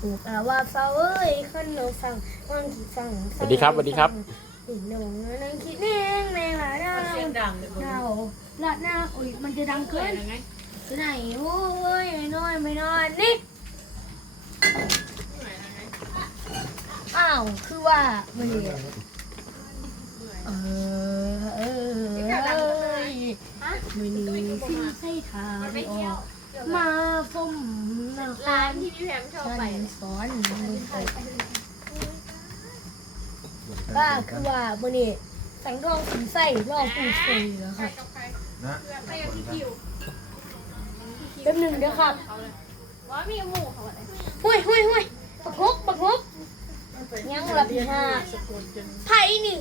ปลูกอาว่าเฝ้าเอ้ยขึ้นโนสั่งวางขีสั่งสวัสดีครับสวัสดีครับหินหนงนังคิดแนงแนงหลาดาวเสียงดังเลยดาวลาดหน้าอุ้ยมันจะดังเกินไหนโอ้ยไม่นอนไม่นอนนี่อ้าวคือว่ามันเออเออเอ้ยไม่มีสิ่งใส่ทางออกมาฟมนะค ร้า รั น บ ที่ พี่แพมชอบไปนสอนมึงไปก็คือว่ามื่อนี้สังทองสินใส่รอบปูเสือครับนะไปกับพี่คิวแป๊บหนึ่งเด้อครับว่ามีหมูเขาอะไรหุ้ยหุ้ยหุ้ยบักฮกบักฮุกยังหลับห้าไผ่นี่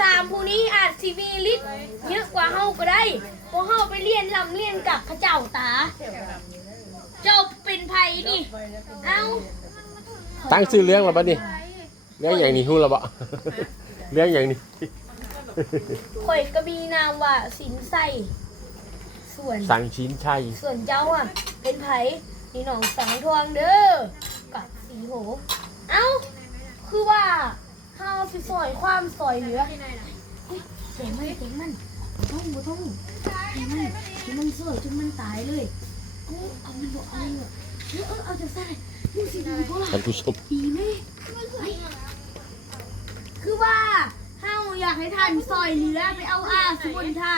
สามผู้นี้อาจสิมีฤทธิ์เยอะกว่าเฮาก็ได้เพราะเฮาไปเรียนลำเรียนกับพระเจ้าตาจ้า เป็นไผ่นี่ เอ้าตั้งชื่อเรื่องแล้วปะนี่เรื่องอย่างนี้ฮู้แล้วปะเรื่องอย่างนี้ข่อยก็มีนามว่าสินใส่ส่วน สั่งชิ้นชัยส่วนเจ้าอะ เป็นไผ่นี่น้องสังทองเด้อกับสีโห เอ้า คือว่าเฮาสิซอยความซอยเหลือที่ไหนนะเสียงมันเสียงมันบ่ต้องบ่ต้องเสียงมันเสียงมันสวยจนมันตายเลย ท่านผู้ชมดีไหมคือว่าเฮาอยากให้ท่านซอยเหลือไปเอาอาสมุนท่า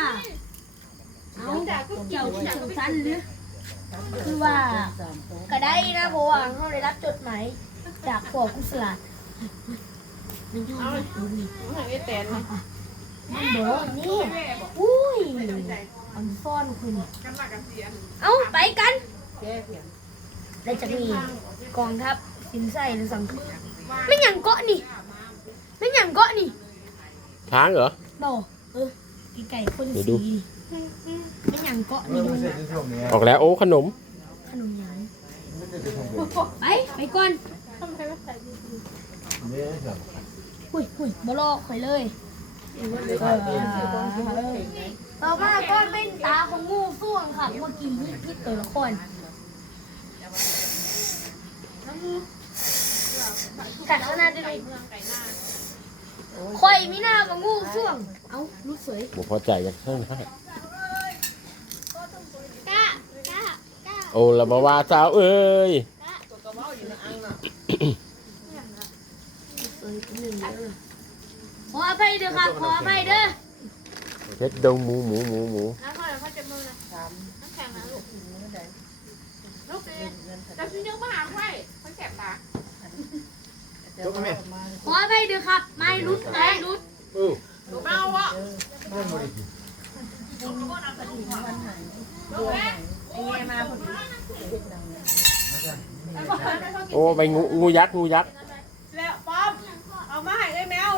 เอาเจ้าที่สงสารหรือคือว่าก็ได้นะเพราะว่าเฮาได้รับจดหมายจากพวกกุศลามันยอมรับตรงนี้หางไอ้แตนมันบอกนี่อุ้ ยมันซ่อนคุณกันหลักกันเสียเอาไปกันได้จากนี้กองทัพสินใส่หรือสังคมไม่หยังเกาะนี่ไม่หยังเกาะนี่ช้างเหรอบอกเออไก่คนเดี๋ยวดูสีไม่หยังเกาะเมื่นี่อไม่ใช่ที่ช่วงนี้ออกแล้วโอ้ขนม ขนมหยังไม่ใช่ที่ช่วงนี้ไปไปก่อนทำไมไม่ใส่นี่เหรอหุยหุยบ่ลอกข่อยเลยเออ ต่อมาก็เป็นตาของงูส่วงค่ะเมื่อกี้นี่พิษตัวละครกัดขนาดนี้เมืองไก่หน้าข่อยมีหน้ากับงูส่วง เอ้าลูกเสยบ่พอใจกันเท่านั้นก้าก้าก้าโอ้ละมาว่าสาวเอ้ย ขออภัยเด้อครับขออภัยเด้อเพชรดงหมูหมูหมูหมูแล้วเขาเขาจะมือนะน้ำแข็งนะลูกลูกเองแต่พี่ยังมาหาไข่เขาแสบตาจบไหมขออภัยเด้อครับ ไม่รุดไม่รุดเมาวะไม่หมดอีกลูกแม่โอ้ไปงูงูยักษ์งูยักษ์ แล้วป๊อมเอามาให้ไอ้แมว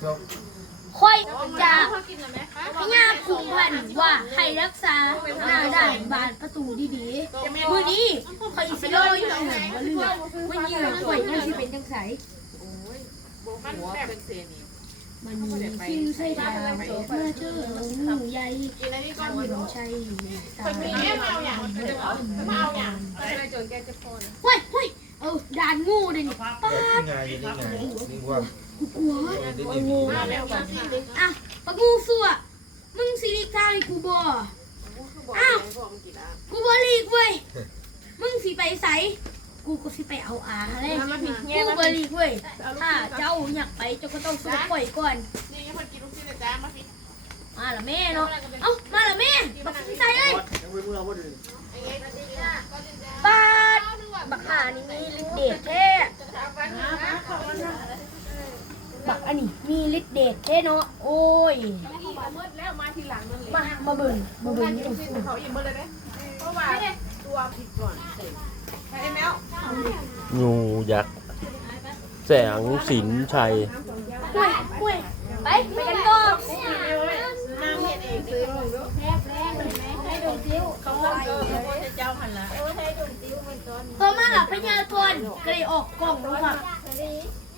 พี่น้ำจบข่อยจะเขากินหรือไหมคะพยาคุมพันว่าให้รักษาหน้าด่านบานประตูดีๆมื้อนี้ข่อยสิรออยู่หนังบ่เลือกมันเหยื่อข่อยมันสิเป็นจังไสมันแบบเป็นเซนีมันมีสิ่งใส่ทางมาเจองูใหญ่กินอะไรนี่ก่อนมันบ่ใช่ตาคนมีแม่มาเอาอย่างมาเอาอย่างอะไรจนแกจะพอเฮ้ยเฮ้ยเอาด่านงูเด้นี่ป๊าดนี่ไงนี่ไงนี่ว่า กูกลัวนี่นี่มาแล้วกันอะปะงูสัวมึงสิริกทางให้กูบ่อ้าวบอกมันกี่ดากูบ่ลีกเว้ยมึงสิไปไสกูก็สิไปเอาอาเลยกูบ่ลีกเว้ยถ้าเจ้าอยากไปเจ้าก็ต้องสู้ปล่อยก่อนนี่ยังคนกินลูกชิ้นนะจ๊ะมาสิมาละแม่เนาะเอ้ามาละแม่บักสิใส่เลยยังไม่รู้เราว่าดึงไอ้เงี้ยนี่นะก็จะได้ปาดบักหานี่มีฤทธิ์เดชแท้ทำวันนะขอบคุณนะ บัก อันนี้มีฤทธิ์เดชแท้เนาะโอ้ยอีกมืดแล้วมาทีหลังนั่นเลยมามาเบิ่งมาเบิ่งกินนี่ลูกชิ้นเขาอิ่มมืดเลยไหมเพราะว่าตัวผิดก่อนไอ้แมวงูยักษ์แสงสินชัยห่วยห่วยไปไปกันก่อนนางเห็นเองซื้อมึงดูเขาว่าเออเขาจะเจ้าหันละต่อมาหลับพญากรก็เลยออกกล่องแล้วครับ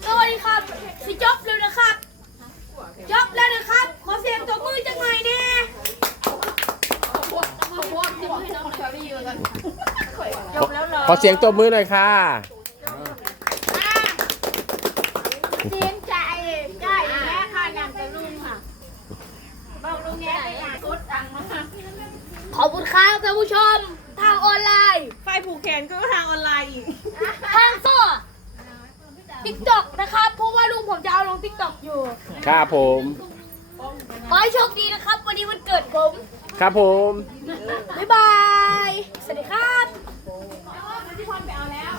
สวัสดีครับสิจบแล้วนะครับจบแล้วนะครับ ขอเสียงตัวมือจังหน่อยแน่เขาพวกเขาพวกที่บอกให้น้องเชอรี่อยู่กันจบแล้วเหรอขอเสียงตัวมือหน่อยค่ะจเสียงใจใจแม่ค่ะนำกับลุงค่ะบอกลุงแง่ไปหากดตังค์มาขอบคุณครับท่านผู้ชม ทางออนไลน์ ไฟผูกแขนก็ทางออนไลน์อีกทางโซ่ ทิกตอกนะครับเพราะว่าลุงผมจะเอาลงทิกตอกอยู่ครับผม ขอให้โชคดีนะครับ วันนี้วันเกิดผม ครับผม บ๊ายบาย สวัสดีครับที่พรไปเอาแล้ว